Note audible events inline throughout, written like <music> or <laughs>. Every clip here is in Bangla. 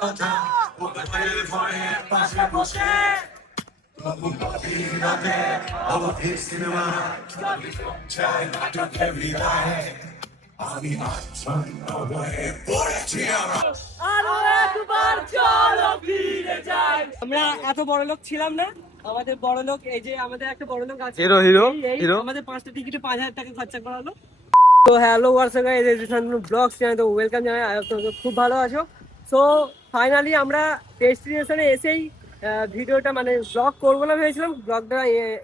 কথা পাশে বসে। অবধির সিনেমা চাই আমি আমার। এত বড় লোক ছিলাম না। আমাদের বড় লোক এই যে আমাদের একটা বড় লোক আছে। Hero hero hero. আমাদের পাঁচটা টিকিটে পাঁচ হাজার টাকা খরচা করালো। তো হ্যালো হোয়াটসঅ্যাপ গাইস এই যে ব্লগস জানাই তো ওয়েলকাম জানাই। খুব ভালো আছো। সো ফাইনালি আমরা ডেস্টিনেশনে এসেই ভিডিওটা মানে ব্লগ করব না ভেবেছিলাম ব্লগটা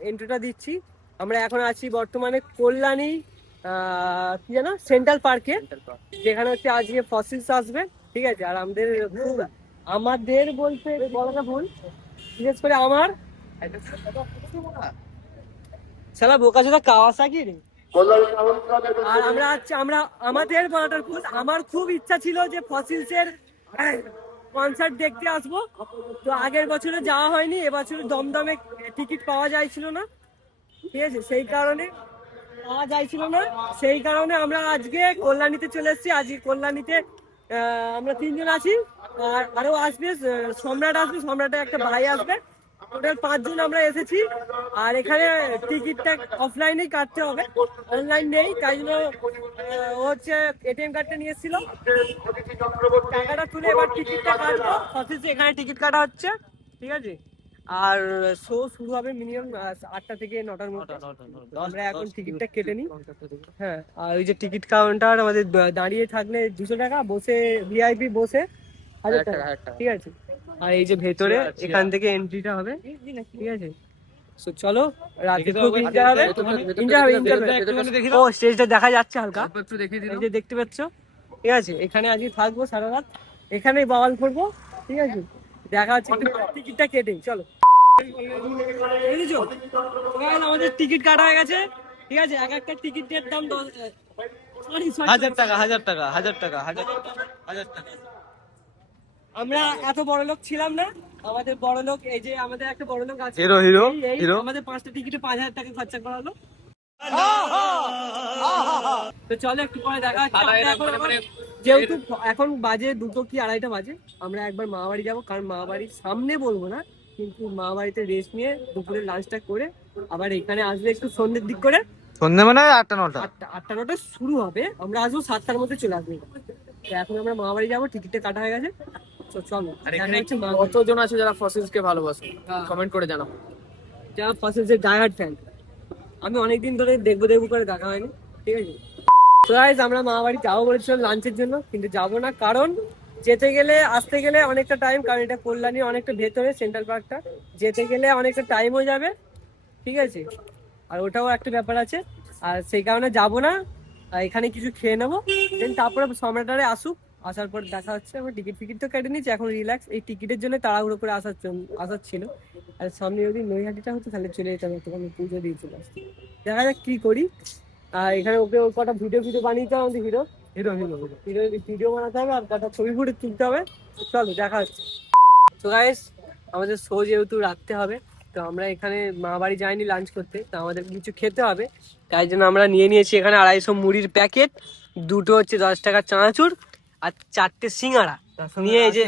এন্ট্রিটা দিচ্ছি। আমরা এখন আছি বর্তমানে কল্যাণী কি জানো সেন্ট্রাল পার্কে যেখানে হচ্ছে আজকে ফসিলস আসবে ঠিক আছে? আর আমাদের খুব আমাদের বলতে বলাটা ভুল বিশেষ করে আমার। সালা বোকা চোদা কাওয়াসাকি রে। আর আমরা আমরা আমাদের বলাটার ভুল আমার খুব ইচ্ছা ছিল যে ফসিলস এর কনসার্ট দেখতে আসব। তো আগের বছরে যাওয়া হয়নি, এবছরে দমদমে টিকিট পাওয়া যাইছিল না। ঠিক আছে, সেই কারণে পাওয়া যাইছিল না। সেই কারণে আমরা আজকে কল্যাণীতে চলে এসেছি। আজকে কল্যাণীতে আমরা তিনজন আছি। আর আরও আসবে সম্রাট আসবে। সম্রাটের একটা ভাই আসবে। টোটাল পাঁচজন আমরা এসেছি। আর এখানে টিকিটটা অফলাইনেই কাটতে হবে। অনলাইন নেই তাই জন্য হচ্ছে এটিএম কার্ডটা নিয়ে এসেছিল। টাকাটা তুলে এবার টিকিটটা কাটবো। অফিসে এখানে টিকিট কাটা হচ্ছে ঠিক আছে? আর শো শুরু হবে মিনিমাম আটটা থেকে নটার মধ্যে। আমরা এখন টিকিটটা কেটে নিই। হ্যাঁ আর ওই যে টিকিট কাউন্টার আমাদের দাঁড়িয়ে থাকলে দুশো টাকা বসে ভিআইপি বসে হাজার টাকা ঠিক আছে? আর এই যে ভেতরে এখান থেকে এন্ট্রিটা হবে। ঠিক আছে? চলো রাতে হবে। হবে, ও স্টেজটা দেখা যাচ্ছে হালকা। এই যে দেখতে পাচ্ছ? ঠিক আছে এখানে আজকে থাকব সারা রাত। এখানেই বাওয়াল করব। ঠিক আছে? দেখা হচ্ছে। টিকিটটা কেটে চলো। বুঝেছ? আমাদের টিকিট কাটা হয়ে গেছে। ঠিক আছে এক একটা টিকিটের দাম দশ হাজার টাকা হাজার টাকা হাজার টাকা হাজার টাকা হাজার টাকা। আমরা এত বড় লোক ছিলাম না। আমাদের বড় লোক এই যে আমাদের একটা বড় লোক আছে হিরো হিরো হিরো। আমাদের পাঁচটা টিকিটে পাঁচ হাজার টাকা খরচা করালো তো চলো একটু পরে দেখা হচ্ছে। আমরা এখন আবার- যেহেতু এখন বাজে দুটো কি আড়াইটা বাজে আমরা একবার মা বাড়ি যাব কারণ মা বাড়ির সামনে বলব না কিন্তু মা বাড়িতে রেস্ট নিয়ে দুপুরে লাঞ্চটা করে আবার এখানে আসলে একটু সন্ধ্যের দিক করে। সন্ধ্যে মানে আটটা নটা। আটটা নটা শুরু হবে। আমরা আসব সাতটার মধ্যে চলে আসব। তো এখন আমরা মা বাড়ি যাব টিকিটটা কাটা হয়ে গেছে। তো চলো কতজন আছে যারা ফসিলস কে ভালোবাসে? হ্যাঁ। কমেন্ট করে জানাও। যা ফার্স্ট যে ডায়ার্ড ফ্যান আমি অনেকদিন ধরে দেখব দেখব করে দেখা হয়নি ঠিক আছে? তো গাইজ আমরা মা বাড়ি যাব বলেছিলাম লাঞ্চের জন্য কিন্তু যাব না কারণ যেতে গেলে আসতে গেলে অনেকটা টাইম কারণ এটা কল্যাণী অনেকটা ভেতরে সেন্ট্রাল পার্কটা যেতে গেলে অনেকটা টাইম হয়ে যাবে ঠিক আছে? আর ওটাও একটা ব্যাপার আছে। আর সেই কারণে যাব না এখানে কিছু খেয়ে নেব দেন তারপরে সম্রাটারে আসুক আসার পর দেখা হচ্ছে আমরা টিকিট ফিকিট তো কেটে নিচ্ছি এখন রিল্যাক্স এই টিকিটের জন্য তাড়াহুড়ো করে আসার আসার ছিল। আর সামনে যদি নৈহাটিটা হতো তাহলে চলে যেতাম একটু আমি পুজো দিয়ে চলে আসতাম দেখা যাক কি করি। আর এখানে ওকে ওর কটা ভিডিও ভিডিও বানিয়ে দিতে হবে আমাদের hero hero hero video video বানাতে হবে আর কটা ছবি ফুটে তুলতে হবে। চলো দেখা হচ্ছে। তো গাইস আমাদের শো যেহেতু রাখতে হবে তো আমরা এখানে মা বাড়ি যাইনি লাঞ্চ করতে তো আমাদের কিছু খেতে হবে। তাই জন্য আমরা নিয়ে নিয়েছি এখানে আড়াইশো মুড়ির প্যাকেট দুটো হচ্ছে দশ টাকার চানাচুর আর চারটে সিঙ্গাড়া নিয়ে এই যে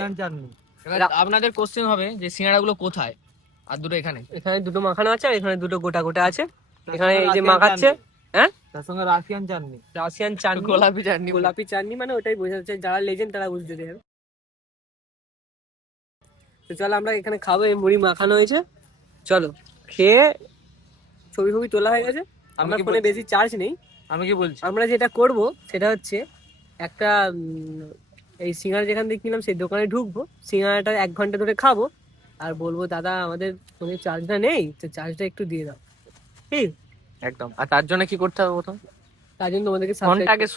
আপনাদের কোশ্চেন হবে যে সিঙ্গাড়া গুলো কোথায়? আর দুটো এখানে। এখানে দুটো মাখানো আছে আর এখানে দুটো গোটা গোটা আছে। এখানে এই যে মাখাচ্ছে হ্যাঁ? তার সঙ্গে রাশিয়ান চাটনি। রাশিয়ান চাটনি গোলাপি চাটনি। গোলাপি চাটনি মানে ওটাই বোঝা যাচ্ছে। যারা লেজেন্ড তারা বুঝতে দেবে তো চলো আমরা এখানে খাব এই মুড়ি মাখানো হয়েছে। চলো খেয়ে ছবি ছবি তোলা হয়ে গেছে। আমার কি ফোনে বেশি চার্জ নেই। আমি কি বলছি? আমরা যেটা করব সেটা হচ্ছে একটা এই সিঙ্গারা যেখান থেকে কিনলাম সেই দোকানে ঢুকবো। সিঙ্গারাটা এক ঘণ্টা ধরে খাব। আর বলব দাদা আমাদের ফোনে চার্জটা নেই তো চার্জটা একটু দিয়ে দাও। ঠিক একদম। আর তার জন্য কি করতে হবে প্রথম? তার জন্য তোমাদেরকে ফোনটাকে <laughs>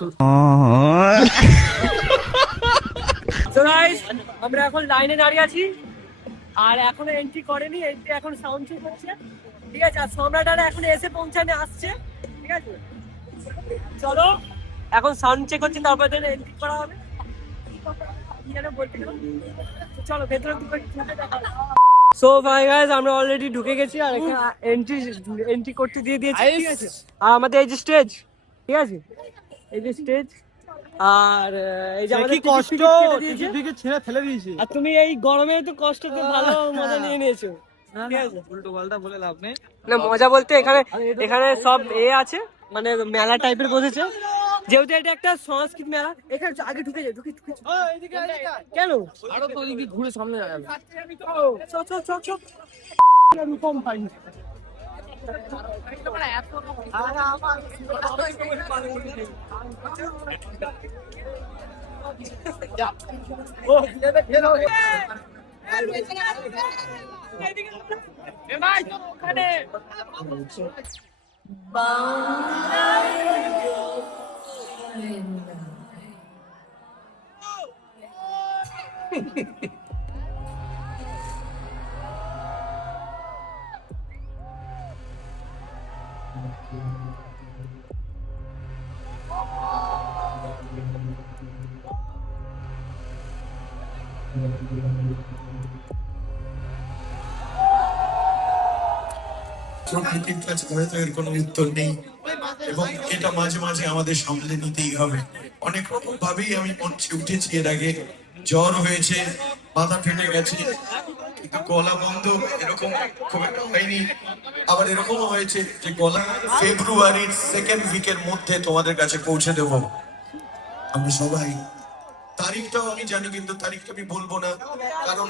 আমরা এখন লাইনে দাঁড়িয়ে আছি। আর এখনও এন্ট্রি করেনি এন্ট্রি এখন সাউন্ড চেক হচ্ছে। ঠিক আছে? আর সম্রাটারা এখন এসে পৌঁছানে আসছে। ঠিক আছে? চলো। এখন সাউন্ড চেক হচ্ছে তারপর দেন এন্ট্রি করা হবে। চলো ভেতরে সো ভাই গাইস আমরা অলরেডি ঢুকে গেছি আর এখানে এন্ট্রি এন্ট্রি করতে দিয়ে দিয়েছি ঠিক আছে? আর আমাদের এই যে স্টেজ ঠিক আছে? এই যে স্টেজ আর এই যে আমাদের কষ্ট। টিকিট ছেড়ে ফেলে দিয়েছি। আর তুমি এই গরমে তো কষ্ট তো ভালো মজা নিয়ে নিয়েছো। না মজা বলতে এখানে এখানে সব এ আছে মানে মেলা টাইপের বসেছে। যেহেতু এটা একটা সংস্কৃত মেলা এখানে আগে ঢুকে যায় ঢুকে ঢুকে কেন? আরও তো ওইদিকে ঘুরে সামনে যাবে। চ চ চ চ। কম পাই প্রকৃতির কাছে হয়তো এর কোনো উত্তর নেই এবং এটা মাঝে মাঝে আমাদের সামলে নিতেই হবে। অনেক রকম ভাবেই আমি মঞ্চে উঠেছি। এর আগে জ্বর হয়েছে, মাথা ফেটে গেছে, কিন্তু গলা বন্ধ, এরকম খুব একটা হয়নি। আবার হয়েছে যে গলা ফেব্রুয়ারির সেকেন্ড উইকের মধ্যে তোমাদের কাছে পৌঁছে দেব। আমরা সবাই, তারিখটাও আমি জানি, কিন্তু তারিখটা আমি বলব না। কারণ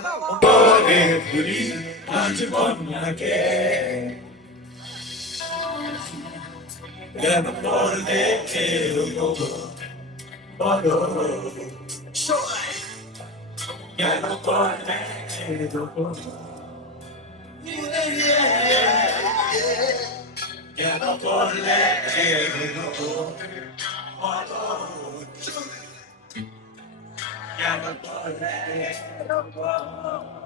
Ganaporne Elugo Bodo Shoy Ganaporne Elugo Ganaporne Elugo Bodo Shoy Ganaporne Elugo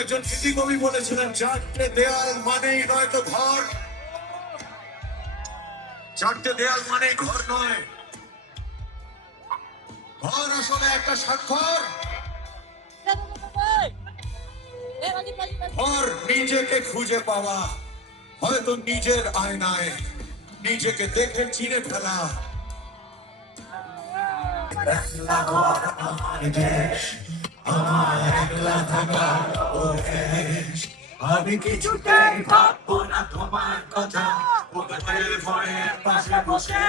একজন গীতি কবি বলেছিলেন চারটে দেয়াল মানেই নয়তো ঘর। চারটে দেয়াল মানেই ঘর নয়। ঘর আসলে একটা স্বাক্ষর। ঘর নিজেকে খুঁজে পাওয়া, হয়তো নিজের আয়নায়, নিজেকে দেখে চিনে ফেলা। আমি কিছুতেই ভাববো না তোমার কথা মোবাইল ফোনের পাশে বসে।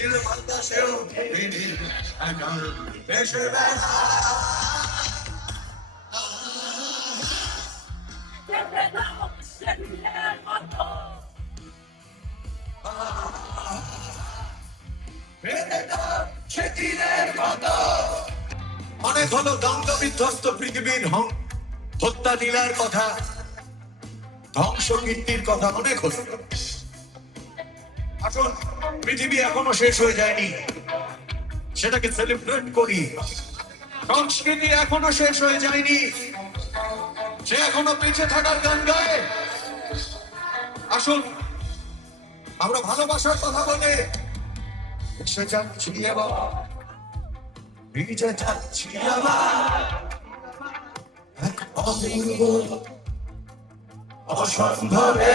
নীল বাতাসেও নীল আকাল ভেসে বেড়ায়। অনেক হলো দণ্ড বিধ্বস্ত পৃথিবীর হত্যা লীলার কথা ধ্বংস কীর্তির কথা অনেক হলো আসুন, পৃথিবী এখনও শেষ হয়ে যায়নি। সেটাকে সেলিব্রেট করি। সংস্কৃতি এখনও শেষ হয়ে যায়নি। সে এখনও বেঁচে থাকার গান গায়। আসুন, আমরা ভালোবাসার কথা বলে এসে যাচ্ছি এবার। ভিজে যাচ্ছি আবার এক অসম্ভবে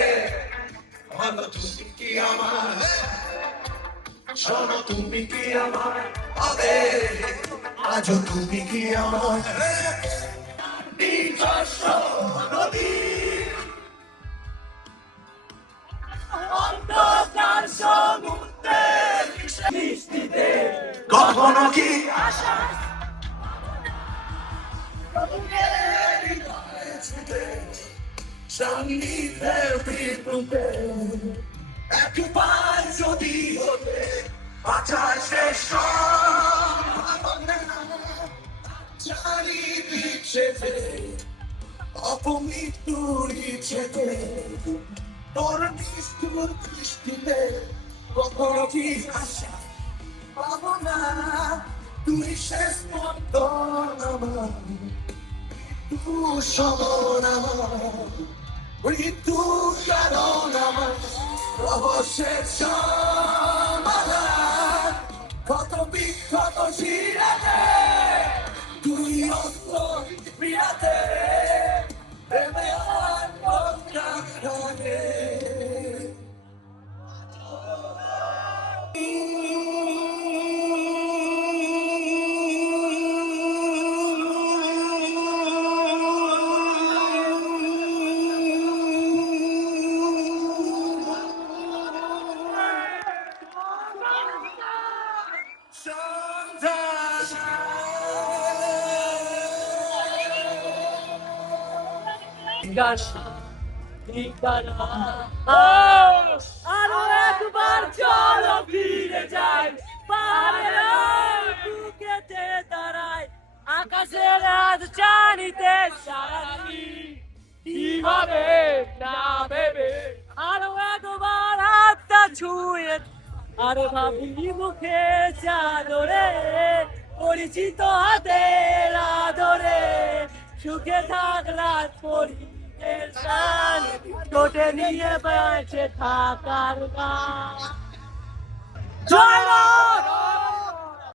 বলো তুমি কি আমার শোনো তুমি কি আমার হবে আজও তুমি কি আমার নিজস্ব নদী অন্ধকার সমুদ্রে কখনো কি সঙ্গীতে বিদ্যুতে একবার যদি হতে বাঁচার শেষ জানি দিচ্ছে অপমৃত্যুর ইচ্ছেতে তোর নিষ্ঠুর দৃষ্টিতে কখনো কি আশা পাবো না তুই শেষ পন্তন আমার মৃত্যু সমান আমার মৃত্যু কারণ আমার রহস্যের সমাধান কত বিক্ষত শিরাতে তুই অন্ত প্রিয়াতে আরও একবার চলো ফিরে যাই বুকেতে দাঁড়াই আকাশের রাত জানিতে সারানি কীভাবে না একবার হাতটা ছুঁয়ে আরে ভাবি মুখে চাদরে, পরিচিত হাতের আদরে, সুখে থাক রাত পরি টোটে নিয়ে বেঁচে থাকার গান জয়!